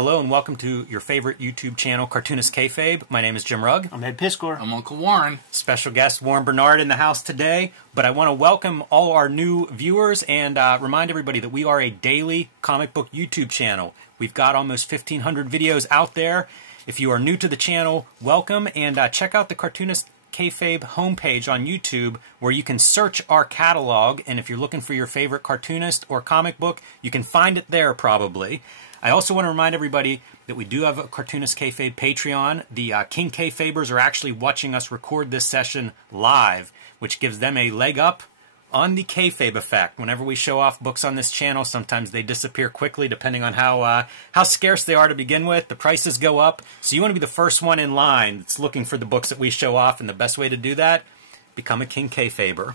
Hello and welcome to your favorite YouTube channel, Cartoonist Kayfabe. My name is Jim Rugg. I'm Ed Piskor. I'm Uncle Warren. Special guest Warren Bernard in the house today. But I want to welcome all our new viewers and remind everybody that we are a daily comic book YouTube channel. We've got almost 1,500 videos out there. If you are new to the channel, welcome, and check out the Cartoonist Kayfabe homepage on YouTube where you can search our catalog, and if you're looking for your favorite cartoonist or comic book, you can find it there probably. I also want to remind everybody that we do have a Cartoonist Kayfabe Patreon. The King Kayfabers are actually watching us record this session live, which gives them a leg up on the Kayfabe effect. Whenever we show off books on this channel, sometimes they disappear quickly depending on how scarce they are to begin with. The prices go up, so you want to be the first one in line that's looking for the books that we show off, and the best way to do that, become a King Kayfaber.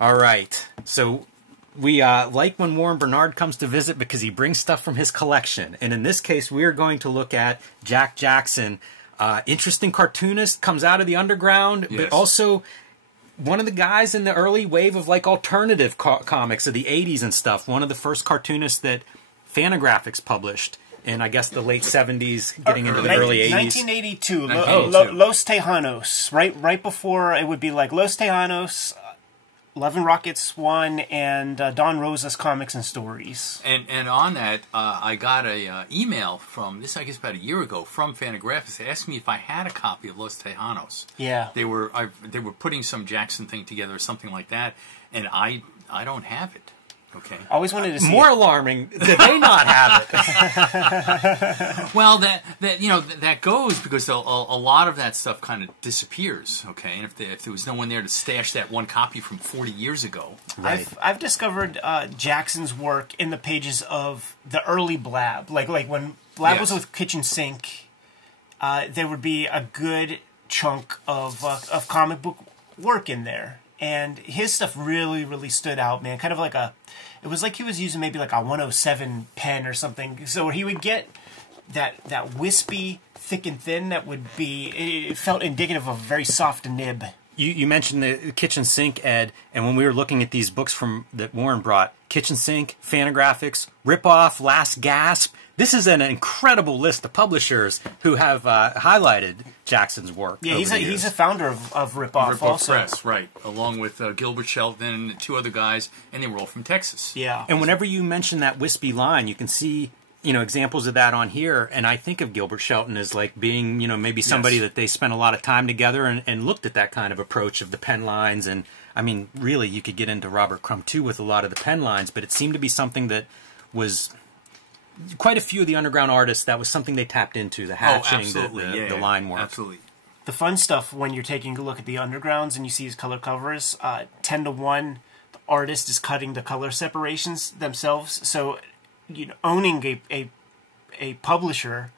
All right, so we like when Warren Bernard comes to visit because he brings stuff from his collection. And in this case, we are going to look at JAXON. Interesting cartoonist, comes out of the underground, yes, but also one of the guys in the early wave of like alternative comics of the 80s and stuff. One of the first cartoonists that Fantagraphics published in, I guess, the late 70s, getting into the early 80s. 1982, Los Tejanos. Right before it would be like Los Tejanos, Love and Rocket Swan, and Don Rosa's Comics and Stories. And on that, I got a email from this, I guess, about a year ago from Fantagraphics asking me if I had a copy of Los Tejanos. Yeah, they were putting some JAXON thing together or something like that, and I don't have it. Okay. I always wanted to see more it. Alarming, did they not have it? Well, that goes because a lot of that stuff kind of disappears. Okay, and if there was no one there to stash that one copy from 40 years ago, right. I've discovered JAXON's work in the pages of the early Blab, like when Blab yes, was with Kitchen Sink. There would be a good chunk of comic book work in there. And his stuff really, really stood out, man. Kind of like it was like he was using maybe like a 107 pen or something. So he would get that wispy, thick and thin that would be, it felt indicative of a very soft nib. You mentioned the Kitchen Sink, Ed, and when we were looking at these books that Warren brought, Kitchen Sink, Fantagraphics, Ripoff, Last Gasp, this is an incredible list of publishers who have highlighted JAXON's work. Yeah, he's a founder of Ripoff also. Press, right, along with Gilbert Shelton and two other guys, and they were all from Texas. Yeah. And whenever you mention that wispy line, you can see examples of that on here, and I think of Gilbert Shelton as like being, maybe somebody yes, that they spent a lot of time together and looked at that kind of approach of the pen lines. And I mean, really, you could get into Robert Crumb too with a lot of the pen lines, but it seemed to be something that was quite a few of the underground artists, that was something they tapped into, the hatching, the line work. Absolutely. The fun stuff when you're taking a look at the undergrounds and you see his color covers, 10-to-1, the artist is cutting the color separations themselves. So, owning a publisher,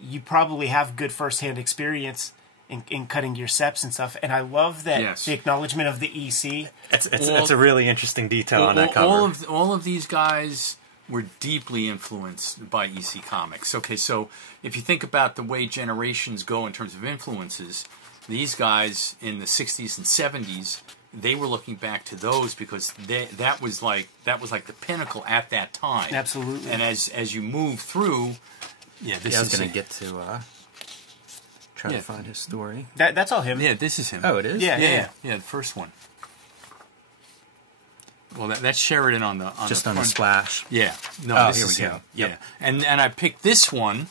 you probably have good first-hand experience in cutting your seps and stuff. And I love that yes, the acknowledgement of the EC. It's a really interesting detail on that cover. All of these guys were deeply influenced by EC Comics. Okay, so if you think about the way generations go in terms of influences, these guys in the 60s and 70s, they were looking back to those because that was like the pinnacle at that time. Absolutely. And as you move through, I was going to get to try to find his story. That's all him. Yeah, this is him. Oh, it is? Yeah, the first one. Well, that's Sheridan on the splash. Yeah. No, this here is we go. him. Yep. Yeah. And I picked this one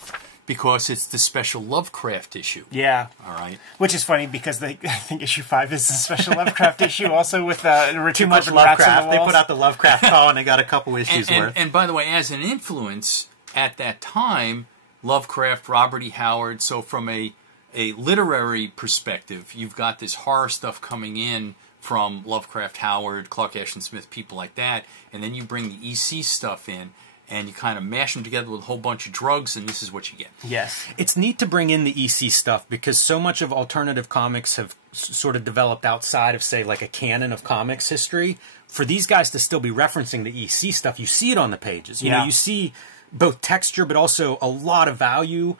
because it's the special Lovecraft issue. Yeah. All right. Which is funny because I think issue 5 is a special Lovecraft issue also with too much Lovecraft. They put out the Lovecraft call and they got a couple issues worth. And by the way, as an influence at that time, Lovecraft, Robert E. Howard. So from a literary perspective, you've got this horror stuff coming in from Lovecraft, Howard, Clark Ashton Smith, people like that, and then you bring the EC stuff in, and you kind of mash them together with a whole bunch of drugs, and this is what you get. Yes. It's neat to bring in the EC stuff because so much of alternative comics have sort of developed outside of, say, like a canon of comics history. For these guys to still be referencing the EC stuff, you see it on the pages. You know, you see both texture but also a lot of value.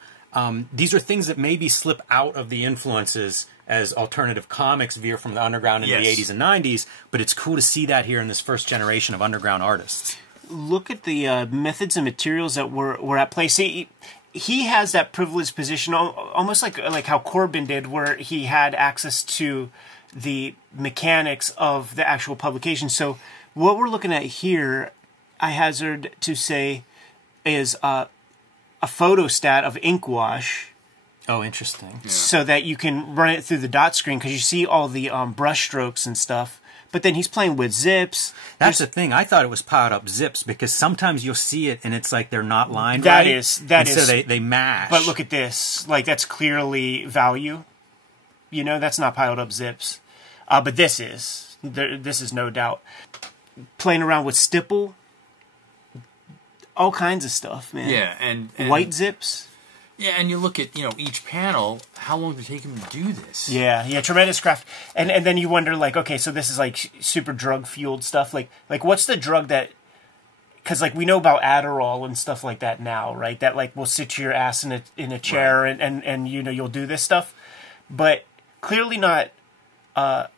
These are things that maybe slip out of the influences as alternative comics veer from the underground in the 80s and 90s, but it's cool to see that here in this first generation of underground artists. look at the methods and materials that were at play. See, he has that privileged position, almost like how Corbin did, where he had access to the mechanics of the actual publication. So what we're looking at here, I hazard to say, is a photostat of ink wash. Oh, interesting. Yeah. So that you can run it through the dot screen, because you see all the brush strokes and stuff. But then he's playing with zips. That's the thing. I thought it was piled up zips, because sometimes you'll see it and it's like they're not lined That right. is. So they mash. But look at this. Like, that's clearly value. You know, that's not piled up zips. But this is. This is no doubt. Playing around with stipple. All kinds of stuff, man. Yeah, and white zips. Yeah, and you look at, each panel, how long did it take him to do this? Yeah, tremendous craft. And then you wonder, like, okay, so this is like super drug-fueled stuff. Like what's the drug that... Because, like, we know about Adderall and stuff like that now, right? That, like, will sit your ass in a chair, right, and you'll do this stuff. But clearly not a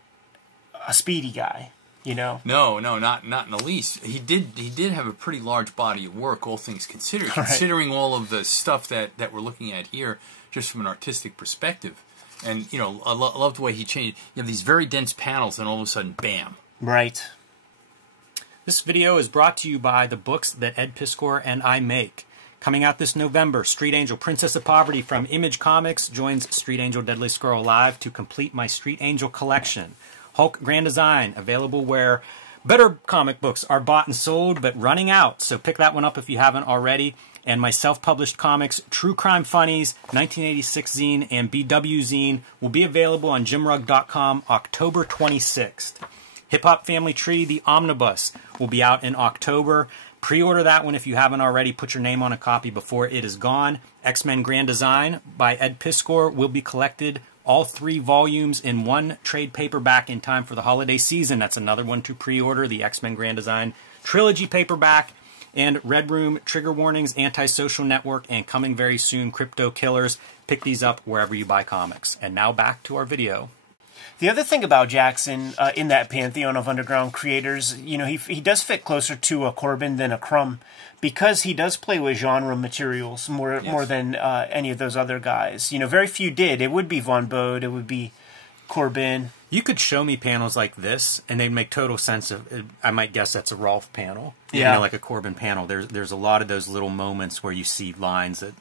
speedy guy, No, not in the least. He did have a pretty large body of work, all things considered, right, considering all of the stuff that we're looking at here, just from an artistic perspective. And, I love the way he changed. You have these very dense panels, and all of a sudden, bam. Right. This video is brought to you by the books that Ed Piskor and I make. Coming out this November, Street Angel Princess of Poverty from Image Comics joins Street Angel Deadly Squirrel Alive to complete my Street Angel collection. Hulk Grand Design, available where better comic books are bought and sold, but running out. So pick that one up if you haven't already. And my self-published comics, True Crime Funnies, 1986 zine, and BW zine will be available on jimrugg.com October 26th. Hip Hop Family Tree, the Omnibus, will be out in October. Pre-order that one if you haven't already. Put your name on a copy before it is gone. X-Men Grand Design by Ed Piskor will be collected, all 3 volumes in one trade paperback in time for the holiday season. That's another one to pre-order, the X-Men Grand Design trilogy paperback. And Red Room, Trigger Warnings, Antisocial Network, and coming very soon, Crypto Killers. Pick these up wherever you buy comics. And now back to our video. The other thing about Jackson, in that pantheon of underground creators, he does fit closer to a Corbin than a Crumb, because he does play with genre materials more than any of those other guys. Very few did. It would be Von Bode, it would be Corbin. You could show me panels like this, and they'd make total sense of. I might guess that's a Rolf panel, like a Corbin panel. There's a lot of those little moments where you see lines that,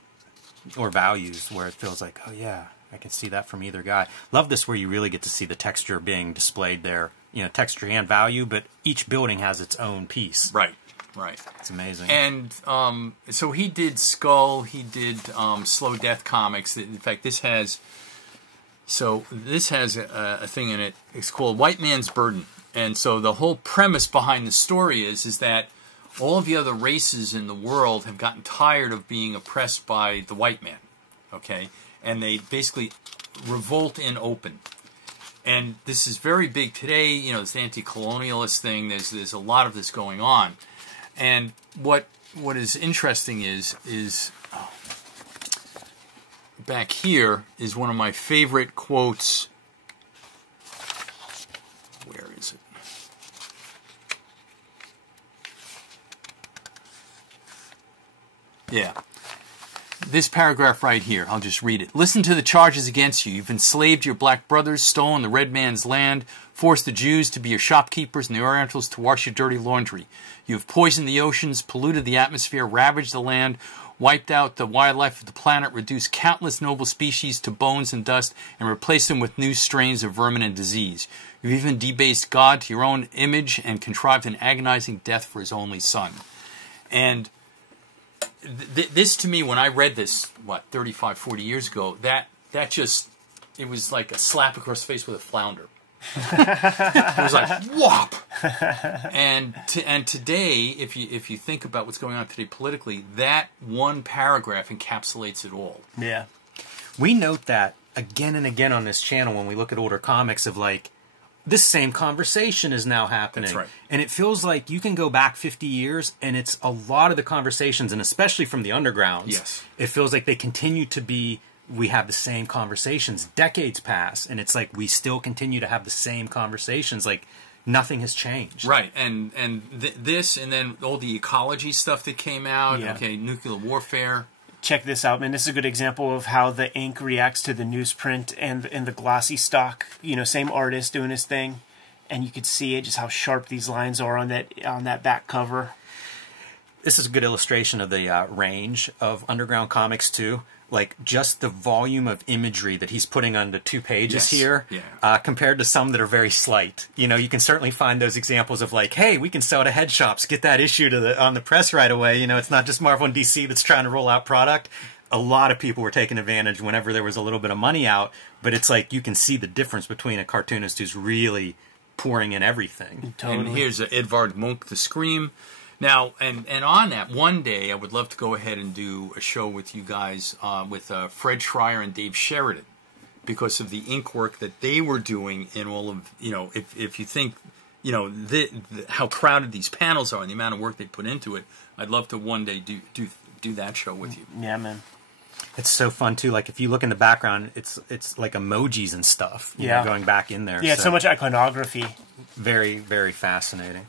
or values where it feels like, oh yeah, I can see that from either guy. Love this where you really get to see the texture being displayed there. Texture and value, but each building has its own piece. Right. It's amazing. And so he did Skull, he did Slow Death Comics. In fact, this has a thing in it. It's called White Man's Burden. And so the whole premise behind the story is that all of the other races in the world have gotten tired of being oppressed by the white man. Okay? And they basically revolt in open. And this is very big today, this anti-colonialist thing. There's a lot of this going on. And what is interesting is back here is one of my favorite quotes. Where is it? Yeah. This paragraph right here, I'll just read it. Listen to the charges against you. You've enslaved your black brothers, stolen the red man's land, forced the Jews to be your shopkeepers and the Orientals to wash your dirty laundry. You have poisoned the oceans, polluted the atmosphere, ravaged the land, wiped out the wildlife of the planet, reduced countless noble species to bones and dust, and replaced them with new strains of vermin and disease. You've even debased God to your own image and contrived an agonizing death for his only son. And this, to me, when I read this, 35, 40 years ago, that just, it was like a slap across the face with a flounder. It was like, whop! And today, if you think about what's going on today politically, that one paragraph encapsulates it all. Yeah. We note that again and again on this channel when we look at older comics of like, this same conversation is now happening. That's right. And it feels like you can go back 50 years and it's a lot of the conversations, and especially from the undergrounds, yes, it feels like they continue to be, we have the same conversations. Decades pass and it's like we still continue to have the same conversations. Like, nothing has changed. Right, and this, and then all the ecology stuff that came out. Yeah. Okay, nuclear warfare. Check this out, man. This is a good example of how the ink reacts to the newsprint and the glossy stock. You know, same artist doing his thing, and you could see it, just how sharp these lines are on that back cover. This is a good illustration of the range of Underground Comics too. Like just the volume of imagery that he's putting on the 2 pages here, compared to some that are very slight. You know, you can certainly find those examples of like, hey, we can sell to head shops, get that issue to on the press right away. You know, it's not just Marvel and DC that's trying to roll out product. A lot of people were taking advantage whenever there was a little bit of money out, but it's like you can see the difference between a cartoonist who's really pouring in everything. Totally. And here's Edvard Munch, The Scream. Now, and on that, one day I would love to go ahead and do a show with you guys with Fred Schreier and Dave Sheridan, because of the ink work that they were doing in all of, you know, if you think, you know, how crowded these panels are and the amount of work they put into it, I'd love to one day do that show with you. Yeah, man. It's so fun too. Like if you look in the background, it's like emojis and stuff. You know, going back in there. Yeah, so much iconography. Very, very fascinating.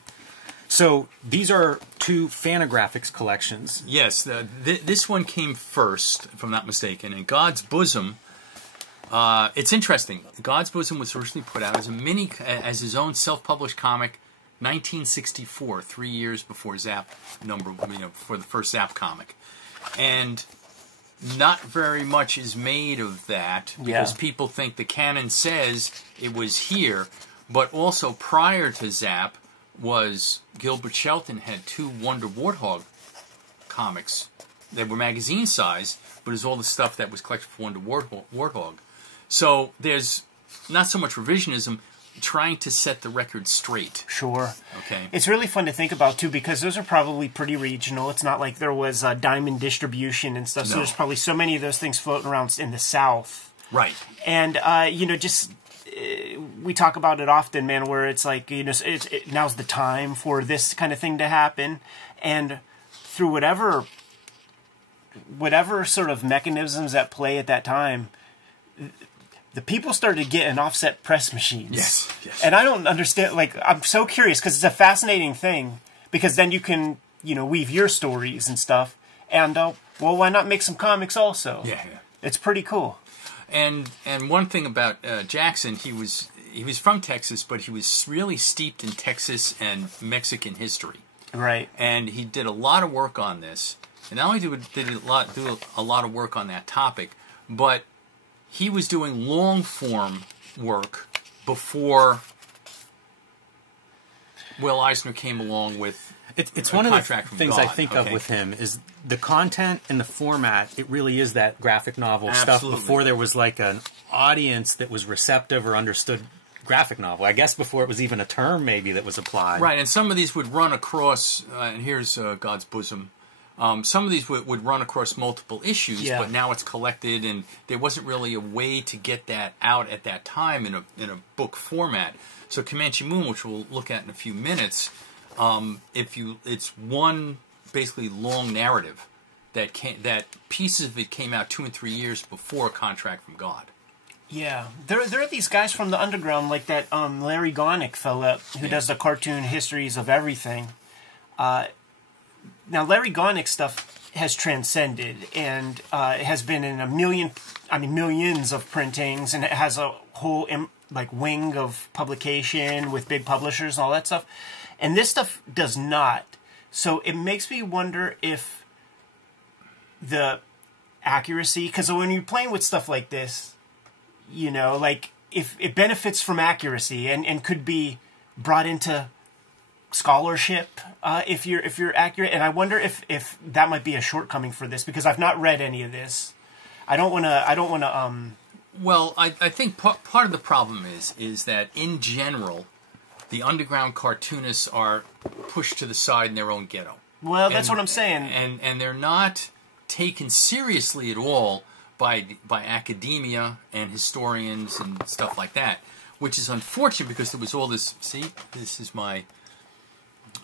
So these are 2 Fantagraphics collections. Yes, this one came first, if I'm not mistaken. And God's Bosom, it's interesting. God's Bosom was originally put out as his own self-published comic, 1964, 3 years before Zap before the first Zap comic, and not very much is made of that because people think the canon says it was here, but also prior to Zap was Gilbert Shelton had 2 Wonder Warthog comics. They were magazine size, but it's all the stuff that was collected for Wonder Warthog. So there's not so much revisionism, trying to set the record straight. Sure. Okay. It's really fun to think about, too, because those are probably pretty regional. It's not like there was diamond distribution and stuff, so there's probably so many of those things floating around in the South. Right. And, you know, just... we talk about it often, man, where it's like, you know, now's the time for this kind of thing to happen. And through whatever sort of mechanisms at play at that time, the people started getting offset press machines. Yes. And I don't understand, like, I'm so curious because it's a fascinating thing, because then you can, you know, weave your stories and stuff. And, well, why not make some comics also? Yeah. It's pretty cool. And one thing about Jackson, he was from Texas, but he was really steeped in Texas and Mexican history. Right. And he did a lot of work on this. And not only did he do a lot of work on that topic, but he was doing long form work before Will Eisner came along with. It's one of the things I think of with him is the content and the format. It really is that graphic novel stuff before there was like an audience that was receptive or understood graphic novel. I guess before it was even a term maybe that was applied. Right, and some of these would run across, and here's God's Bosom. Some of these would run across multiple issues, but now it's collected, and there wasn't really a way to get that out at that time in a book format. So Comanche Moon, which we'll look at in a few minutes, it's one basically long narrative that pieces of it came out 2 and 3 years before Contract from God. Yeah, there are these guys from the underground, like that Larry Gonick fella who does the cartoon histories of everything. Now, Larry Gonick stuff has transcended and it has been in millions of printings, and it has a whole wing of publication with big publishers and all that stuff. And this stuff does not. So it makes me wonder if the accuracy, because when you're playing with stuff like this, you know, like if it benefits from accuracy and could be brought into scholarship if you're accurate. And I wonder if that might be a shortcoming for this, because I've not read any of this. I don't want to. Well, I think part of the problem is that in general, the underground cartoonists are pushed to the side in their own ghetto. Well, that's what I'm saying. And they're not taken seriously at all by academia and historians and stuff like that, which is unfortunate because there was all this. See, this is my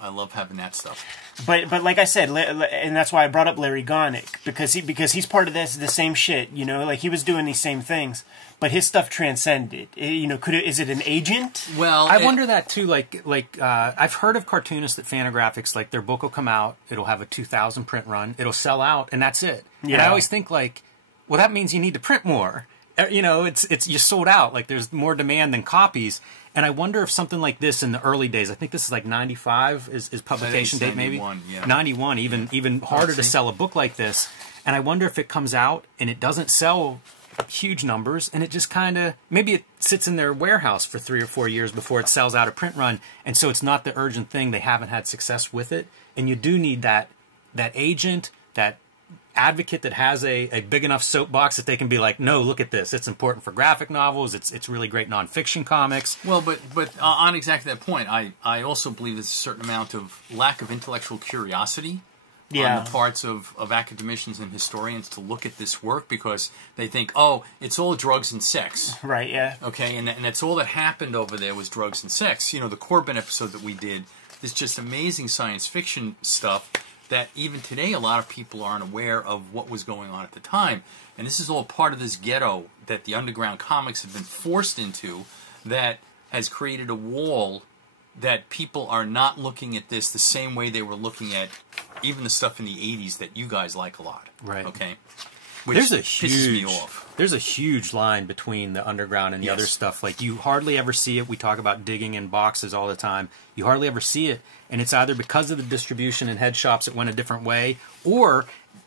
I love having that stuff. But like I said, and that's why I brought up Larry Gonick, because he's part of the same shit, you know, like he was doing these same things, but his stuff transcended. You know, is it an agent? Well, I wonder that too. Like I've heard of cartoonists at Fantagraphics, like their book will come out, it'll have a 2,000 print run, it'll sell out, and that's it. Yeah. And I always think like, well, that means you need to print more. You know, it's you sold out. Like there's more demand than copies. And I wonder if something like this in the early days, I think this is like 95 is publication date, maybe 91, yeah. 91, even harder to sell a book like this. And I wonder if it comes out and it doesn't sell huge numbers, and it just kind of, maybe it sits in their warehouse for 3 or 4 years before it sells out a print run, and so it's not the urgent thing. They haven't had success with it, and you do need that agent, that advocate that has a big enough soapbox that they can be like, no, look at this. It's important for graphic novels. It's really great nonfiction comics. Well, but on exactly that point, I also believe there's a certain amount of lack of intellectual curiosity on the parts of academicians and historians to look at this work, because they think, oh, it's all drugs and sex. Right, yeah. Okay, and that's all that happened over there was drugs and sex. You know, the Corbin episode that we did, this just amazing science fiction stuff that even today a lot of people aren't aware of what was going on at the time. And this is all part of this ghetto that the underground comics have been forced into, that has created a wall that people are not looking at this the same way they were looking at even the stuff in the 80s that you guys like a lot. Right. Okay? Which pisses me off. There's a huge line between the underground and the other stuff. Like, you hardly ever see it. We talk about digging in boxes all the time. You hardly ever see it, and it's either because of the distribution in head shops it went a different way, or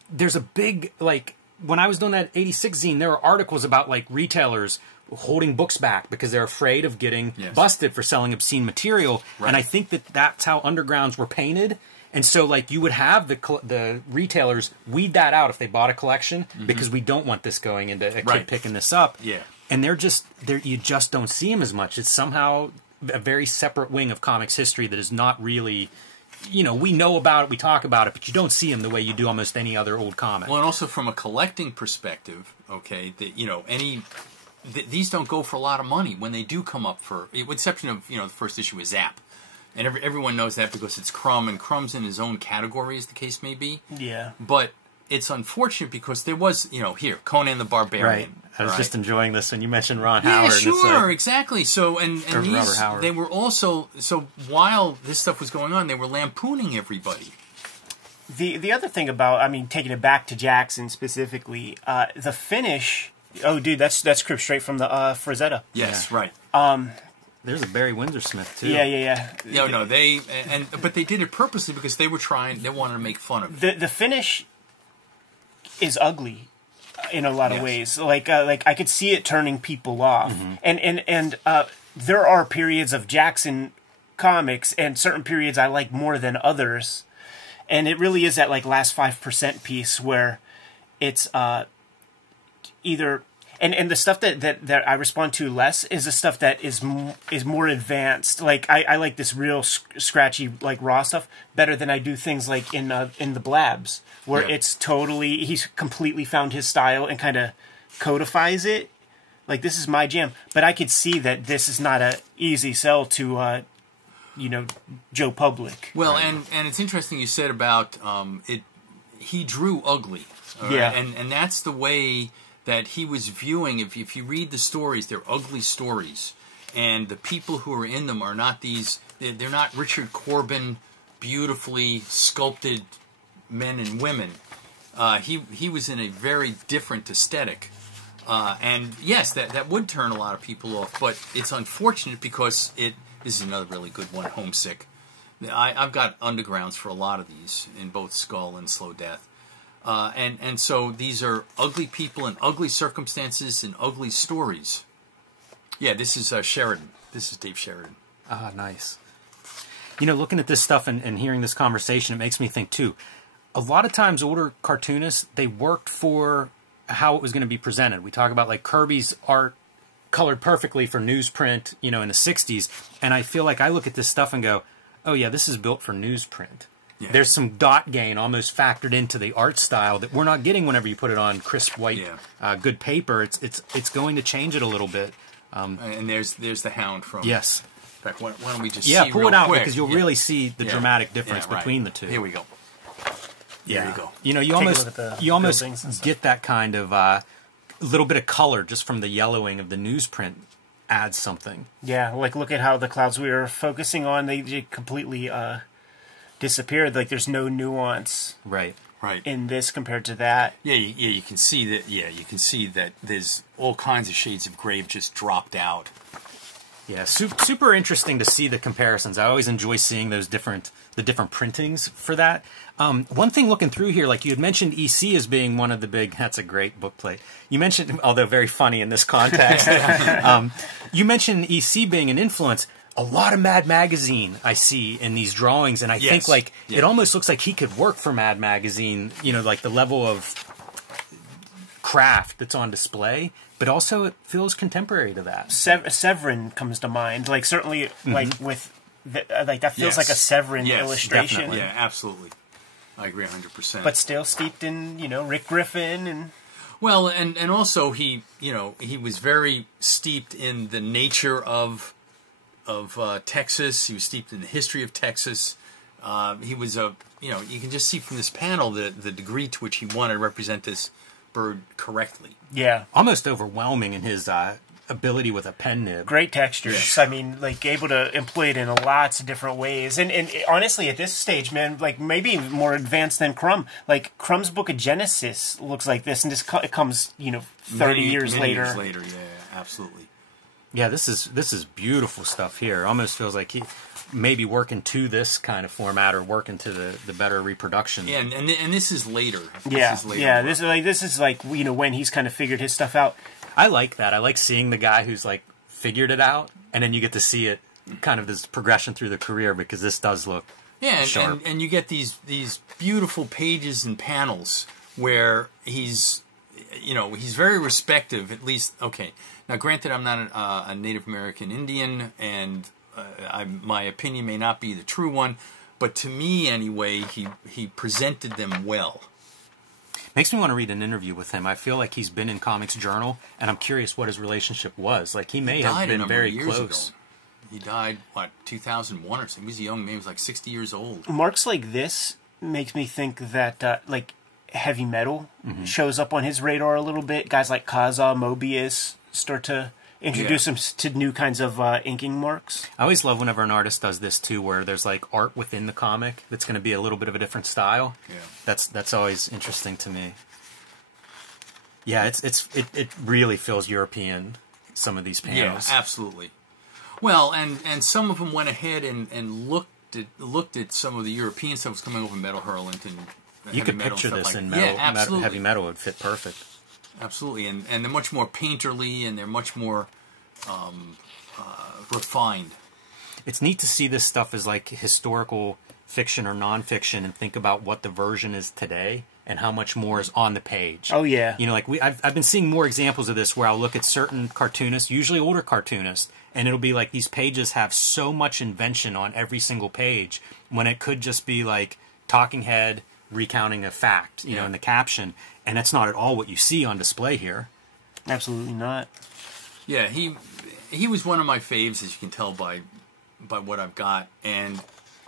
there's a big, like, when I was doing that 86 zine, there were articles about, like, retailers holding books back because they're afraid of getting busted for selling obscene material. Right. And I think that's how undergrounds were painted. And so, like, you would have the retailers weed that out if they bought a collection, because we don't want this going into a kid picking this up. Yeah. And you just don't see them as much. It's somehow a very separate wing of comics history that is not really, you know, we know about it, we talk about it, but you don't see them the way you do almost any other old comic. Well, and also from a collecting perspective, okay, you know, these don't go for a lot of money when they do come up, for, with the exception of, you know, the first issue is Zap. And everyone knows that because it's Crumb, and Crumb's in his own category, as the case may be. Yeah. But it's unfortunate because there was, you know, here, Conan the Barbarian. Right. I was just enjoying this when you mentioned Ron Howard. Yeah, sure, exactly. So, and these, they were also, so while this stuff was going on, they were lampooning everybody. The other thing about, I mean, taking it back to JAXON specifically, the finish, oh, dude, that's script straight from the Frazetta. Yes, right. There's a Barry Windsor Smith too. Yeah. No, but they did it purposely because they wanted to make fun of it. The finish is ugly in a lot of ways. Like I could see it turning people off. And there are periods of JAXON comics and certain periods I like more than others. And it really is that like last 5% piece where it's either. And the stuff that I respond to less is the stuff that is more advanced. Like I like this real scratchy, like raw stuff better than I do things like in the Blabs, where it's totally, he's completely found his style and kind of codifies it. Like, this is my jam. But I could see that this is not a easy sell to you know, Joe Public. Well, and it's interesting you said about it. He drew ugly. Right? And that's the way that he was viewing. If you read the stories, they're ugly stories, and the people who are in them are not these. They're not Richard Corbin, beautifully sculpted men and women. He was in a very different aesthetic, and yes, that would turn a lot of people off. But it's unfortunate because this is another really good one. Homesick. I've got undergrounds for a lot of these in both Skull and Slow Death. And so these are ugly people in ugly circumstances and ugly stories. Yeah, this is Sheridan. This is Dave Sheridan. Ah, nice. You know, looking at this stuff and hearing this conversation, it makes me think, too. A lot of times, older cartoonists, they worked for how it was going to be presented. We talk about, like, Kirby's art colored perfectly for newsprint, you know, in the 60s. And I feel like I look at this stuff and go, oh, yeah, this is built for newsprint. Yeah. There's some dot gain almost factored into the art style that we're not getting whenever you put it on crisp white, good paper. It's going to change it a little bit. And there's the Hound from In fact, why don't we just Yeah, see pull real it out quick? because you'll really see the dramatic difference right. between the two. Here we go. Yeah. There you go. You know, you Take a look at the buildings and almost stuff. get that kind of little bit of color just from the yellowing of the newsprint adds something. Yeah, like look at how the clouds we were focusing on, they completely disappeared. Like there's no nuance Right. Right. in this compared to that. Yeah, you can see that. Yeah, you can see that there's all kinds of shades of gray have just dropped out. Yeah, super interesting to see the comparisons. I always enjoy seeing the different printings for that. One thing looking through here, like you had mentioned EC as being one of the big, that's a great book plate. You mentioned, although very funny in this context, you mentioned EC being an influence. A lot of Mad Magazine I see in these drawings, and I think like it almost looks like he could work for Mad Magazine, you know, like the level of craft that's on display, but also it feels contemporary to that. Severin comes to mind. Like certainly, like with like that feels like a Severin illustration. Definitely. Yeah, absolutely. I agree 100%. But still steeped in Rick Griffin and well, and also he was very steeped in the nature of Texas. He was steeped in the history of Texas. He was you can just see from this panel the degree to which he wanted to represent this bird correctly. yeah. Almost overwhelming in his ability with a pen nib. Great textures. I mean, like able to employ it in lots of different ways. And honestly, at this stage, man, like maybe even more advanced than Crumb. Like Crumb's Book of Genesis looks like this, and it comes 30 years many later. Years later, yeah, absolutely. Yeah, this is beautiful stuff here. Almost feels like he may be working to this kind of format or working to the better reproduction. Yeah, and this is later. This is like when he's kind of figured his stuff out. I like that. I like seeing the guy who's like figured it out, and then you get to see it kind of this progression through the career because this does look sharp. And you get these beautiful pages and panels where he's very respective. At least, okay. Now, granted, I'm not a Native American Indian, and my opinion may not be the true one, but to me, anyway, he presented them well. Makes me want to read an interview with him. I feel like he's been in Comics Journal, and I'm curious what his relationship was. Like he may have been very close. Ago. He died 2001 or something. He was a young man. He was like 60 years old. Marks like this makes me think that like heavy metal shows up on his radar a little bit. Guys like Kaza, Mobius start to introduce him to new kinds of inking marks. I always love whenever an artist does this too, where there's like art within the comic that's going to be a little bit of a different style. Yeah, that's always interesting to me. Yeah, it really feels European. Some of these panels, yeah, absolutely. Well, and some of them went ahead and looked at some of the European stuff was coming over Metal Hurlant and you could picture this in metal. Heavy metal would fit perfect. Absolutely, and they're much more painterly, and they're much more refined. It's neat to see this stuff as like historical fiction or nonfiction, and think about what the version is today and how much more is on the page. Oh yeah, like I've been seeing more examples of this where I'll look at certain cartoonists, usually older cartoonists, and it'll be like these pages have so much invention on every single page when it could just be like talking head recounting a fact, you know, in the caption. And that's not at all what you see on display here. Absolutely not. Yeah, he was one of my faves, as you can tell by what I've got. And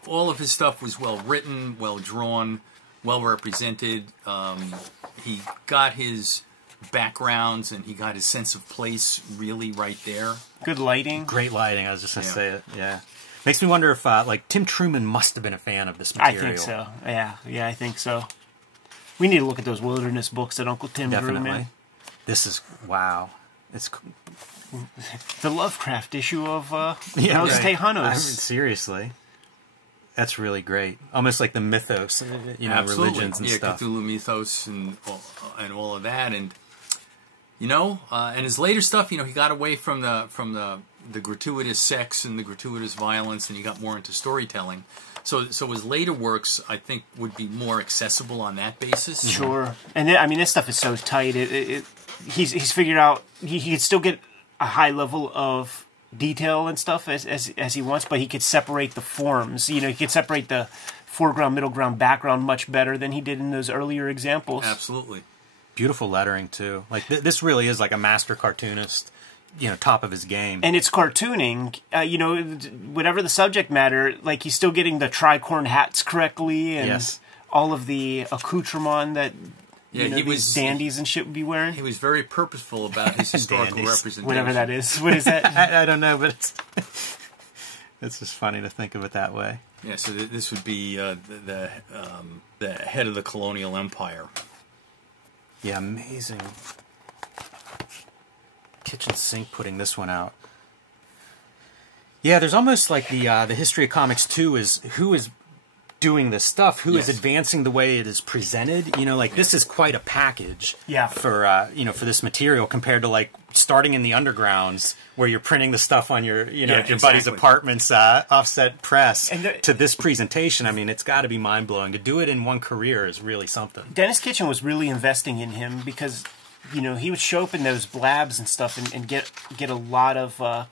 all of his stuff was well written, well drawn, well represented. He got his backgrounds and he got his sense of place really right there. Good lighting. Great lighting. I was just going to say it. Yeah. Makes me wonder if like Tim Truman must have been a fan of this material. I think so. Yeah, I think so. We need to look at those wilderness books that Uncle Tim drew, man. This is, wow. It's the Lovecraft issue of Los Tejanos. Seriously. That's really great. Almost like the mythos, religions and stuff. Yeah, Cthulhu mythos and all of that. And, and his later stuff, he got away from the gratuitous sex and the gratuitous violence, and he got more into storytelling. So his later works, I think, would be more accessible on that basis. Sure. And this stuff is so tight. He's figured out he could still get a high level of detail and stuff as he wants, but he could separate the forms. He could separate the foreground, middle ground, background much better than he did in those earlier examples. Absolutely. Beautiful lettering too. Like this really is like a master cartoonist. top of his game. And it's cartooning, whatever the subject matter, like he's still getting the tricorn hats correctly and Yes. all of the accoutrement that these dandies and shit would be wearing. He was very purposeful about his historical Dandies. representation. Whatever that is. What is that? I don't know, but it's just funny to think of it that way. Yeah, so this would be the head of the colonial empire. Yeah, amazing. Kitchen Sink putting this one out. Yeah, there's almost like the history of comics too is who is doing this stuff, who is advancing the way it is presented. This is quite a package. Yeah. For for this material compared to like starting in the undergrounds where you're printing the stuff on your your buddy's apartment's offset press to this presentation. I mean, it's got to be mind blowing. To do it in one career is really something. Dennis Kitchen was really investing in him because he would show up in those blabs and stuff and get a lot of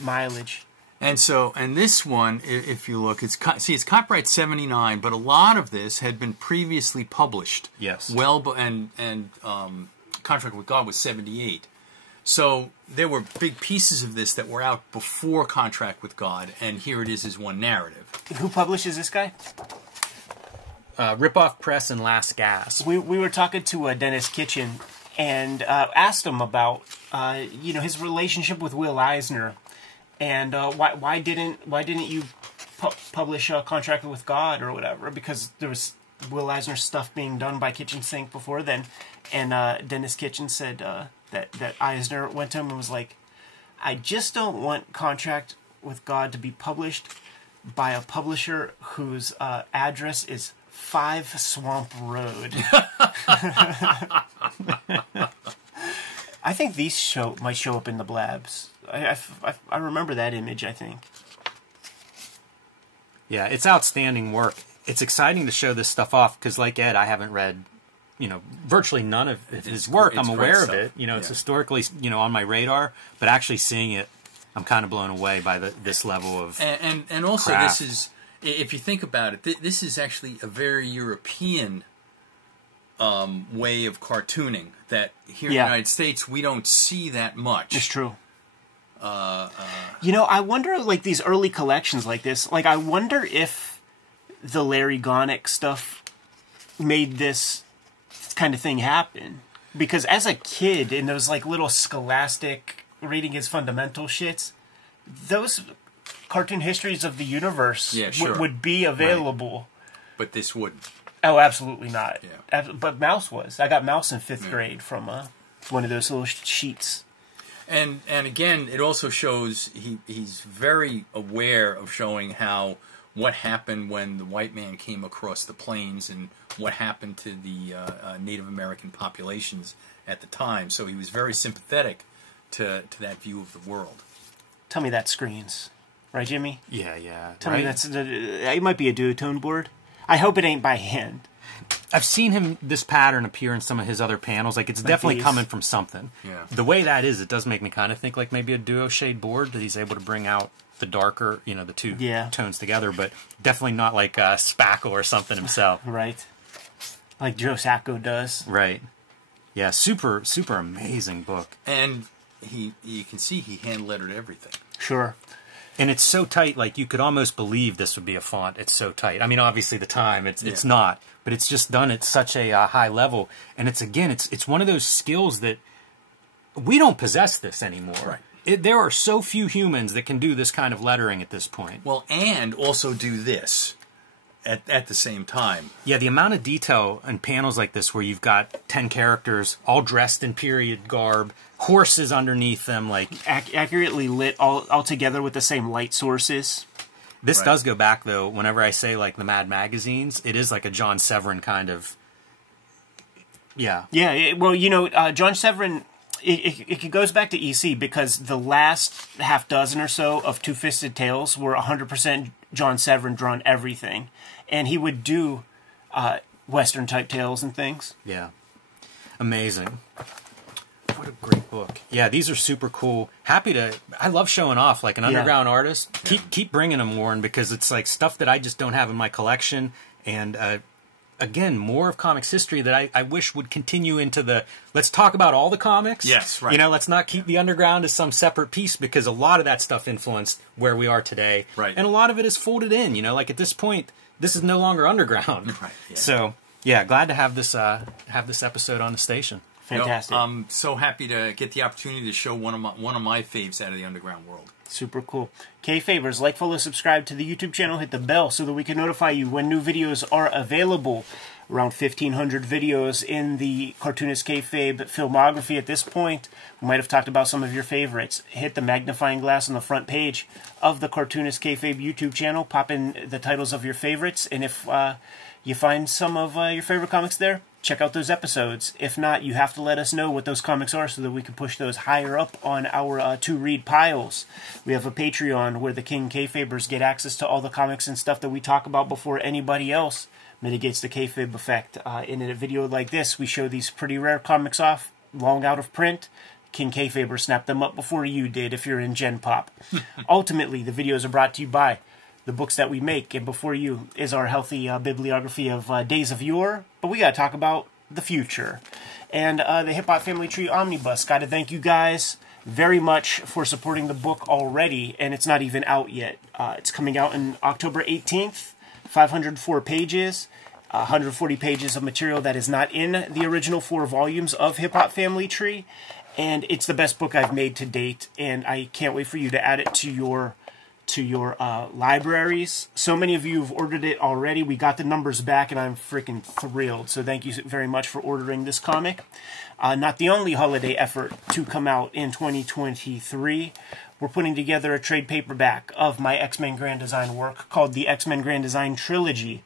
mileage. And this one, if you look, it's copyright 79, but a lot of this had been previously published. Yes. Contract with God was 78. So there were big pieces of this that were out before Contract with God, and here it is as one narrative. Who publishes this guy? Ripoff Press and Last Gasp. We were talking to Dennis Kitchen and asked him about his relationship with Will Eisner. And why didn't you publish Contract with God or whatever? Because there was Will Eisner stuff being done by Kitchen Sink before then, and Dennis Kitchen said that Eisner went to him and was like, "I just don't want Contract with God to be published by a publisher whose address is 5 Swamp Road." I think these might show up in the blabs. I remember that image, I think. Yeah, it's outstanding work. It's exciting to show this stuff off because, like Ed, I haven't read, virtually none of his work. I'm aware of it. It's historically, on my radar, but actually seeing it, I'm kind of blown away by this level of and also craft. This is, if you think about it, this is actually a very European way of cartooning that here in the United States we don't see that much. It's true. I wonder, like, these early collections like this, like, I wonder if the Larry Gonick stuff made this kind of thing happen. Because as a kid, in those, like, little Scholastic reading his fundamental shits, those cartoon histories of the universe would be available. Right. But this wouldn't. Oh, absolutely not. Yeah. But Mouse was. I got Mouse in 5th grade from one of those little sheets. And again, it also shows he's very aware of showing what happened when the white man came across the plains and what happened to the Native American populations at the time. So he was very sympathetic to that view of the world. Tell me that screens. Right, Jimmy? Yeah. Tell me it might be a duotone board. I hope it ain't by hand. I've seen this pattern appear in some of his other panels. Like, it's definitely coming from something. Yeah. The way that is, it does make me kind of think like maybe a duo shade board that he's able to bring out the darker, the two tones together, but definitely not like Spackle or something himself. Right. Like Joe Sacco does. Right. Yeah, super, super amazing book. And you can see he hand-lettered everything. Sure. And it's so tight, like you could almost believe this would be a font. It's so tight. I mean, obviously the time, it's not, but it's just done at such a high level. And it's one of those skills that we don't possess this anymore. Right. There are so few humans that can do this kind of lettering at this point. Well, and also do this at the same time. Yeah, the amount of detail in panels like this where you've got 10 characters all dressed in period garb, horses underneath them, like accurately lit all together with the same light sources. This does go back, though, whenever I say, like, the Mad magazines, it is like a John Severin kind of... Yeah. Yeah, well, John Severin, it goes back to EC because the last half dozen or so of Two-Fisted Tales were 100% John Severin drawn everything. And he would do Western-type tales and things. Yeah. Amazing. What a great book. Yeah, these are super cool. I love showing off like an underground artist. Keep bringing them, Warren, because it's like stuff that I just don't have in my collection. And again, more of comics history that I wish would continue into the, let's talk about all the comics. Yes, right. You know, let's not keep the underground as some separate piece, because a lot of that stuff influenced where we are today. Right. And a lot of it is folded in, you know, like at this point, this is no longer underground. Right, yeah. So, yeah, glad to have this episode on the station. Fantastic. I'm so happy to get the opportunity to show one of my faves out of the underground world. Super cool. Kayfabers, like, follow, subscribe to the YouTube channel, hit the bell so that we can notify you when new videos are available. Around 1,500 videos in the Cartoonist Kayfabe filmography at this point. We might have talked about some of your favorites. Hit the magnifying glass on the front page of the Cartoonist Kayfabe YouTube channel. Pop in the titles of your favorites, and if you find some of your favorite comics there, check out those episodes. If not, you have to let us know what those comics are so that we can push those higher up on our to-read piles. We have a Patreon where the King Kayfabers get access to all the comics and stuff that we talk about before anybody else. Mitigates the kayfabe effect. In a video like this, we show these pretty rare comics off, long out of print. King Kayfaber snapped them up before you did if you're in Gen Pop. Ultimately, the videos are brought to you by the books that we make, and before you is our healthy bibliography of days of yore, but we gotta talk about the future. And the Hip Hop Family Tree Omnibus. Gotta thank you guys very much for supporting the book already, and it's not even out yet. It's coming out on October 18th, 504 pages, 140 pages of material that is not in the original 4 volumes of Hip Hop Family Tree, and it's the best book I've made to date, and I can't wait for you to add it to your libraries. So many of you have ordered it already. We got the numbers back, and I'm freaking thrilled. So thank you very much for ordering this comic. Not the only holiday effort to come out in 2023. We're putting together a trade paperback of my X-Men Grand Design work called the X-Men Grand Design Trilogy.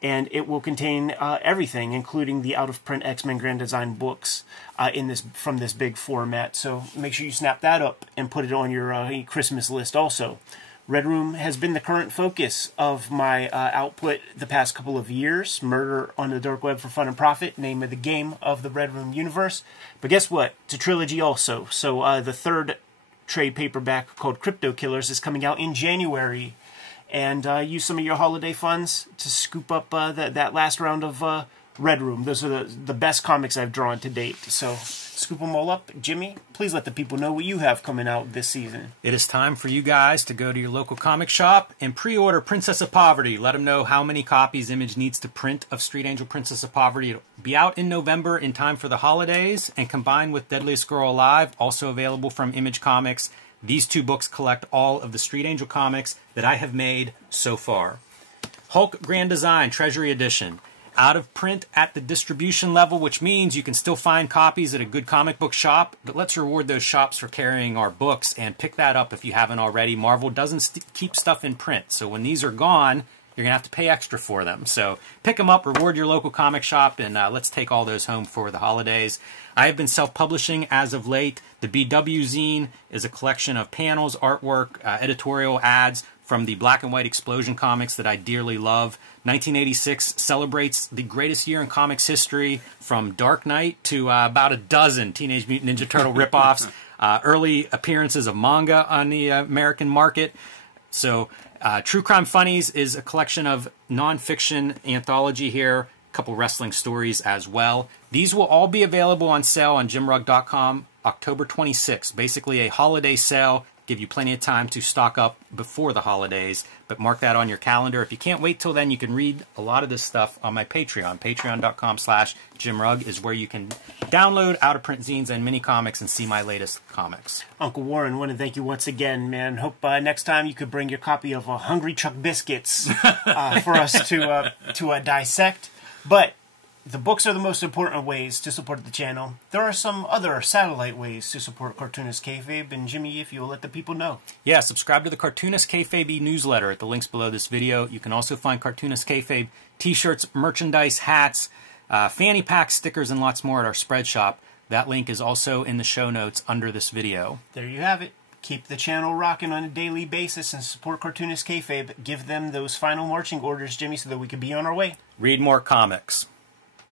And it will contain everything, including the out-of-print X-Men Grand Design books from this big format. So make sure you snap that up and put it on your Christmas list also. Red Room has been the current focus of my output the past couple of years. Murder on the Dark Web for Fun and Profit, name of the game of the Red Room universe. But guess what? It's a trilogy also. So the third trade paperback called Crypto Killers is coming out in January. And use some of your holiday funds to scoop up that last round of Red Room. Those are the best comics I've drawn to date. So scoop them all up. Jimmy, please let the people know what you have coming out this season. It is time for you guys to go to your local comic shop and pre-order Princess of Poverty. Let them know how many copies Image needs to print of Street Angel Princess of Poverty. It'll be out in November in time for the holidays, and combined with Deadliest Girl Alive, also available from Image Comics. These 2 books collect all of the Street Angel comics that I have made so far. Hulk Grand Design Treasury Edition. Out of print at the distribution level, which means you can still find copies at a good comic book shop, but let's reward those shops for carrying our books and pick that up if you haven't already. Marvel doesn't keep stuff in print, so when these are gone, you're going to have to pay extra for them. So pick them up, reward your local comic shop, and let's take all those home for the holidays. I have been self-publishing as of late. The BW Zine is a collection of panels, artwork, editorial ads from the Black and White Explosion comics that I dearly love. 1986 celebrates the greatest year in comics history, from Dark Knight to about a dozen Teenage Mutant Ninja Turtle ripoffs, early appearances of manga on the American market. So True Crime Funnies is a collection of nonfiction anthology here, a couple wrestling stories as well. These will all be available on sale on jimrugg.com October 26th. Basically a holiday sale. Give you plenty of time to stock up before the holidays, but mark that on your calendar. If you can't wait till then, you can read a lot of this stuff on my Patreon. Patreon.com/JimRugg is where you can download out-of-print zines and mini comics and see my latest comics. Uncle Warren, want to thank you once again, man. Hope next time you could bring your copy of Hungry Chuck Biscuits for us to dissect. But the books are the most important ways to support the channel. There are some other satellite ways to support Cartoonist Kayfabe, and Jimmy, if you'll let the people know. Yeah, subscribe to the Cartoonist Kayfabe newsletter at the links below this video. You can also find Cartoonist Kayfabe t-shirts, merchandise, hats, fanny packs, stickers, and lots more at our spread shop. That link is also in the show notes under this video. There you have it. Keep the channel rocking on a daily basis and support Cartoonist Kayfabe. Give them those final marching orders, Jimmy, so that we can be on our way. Read more comics.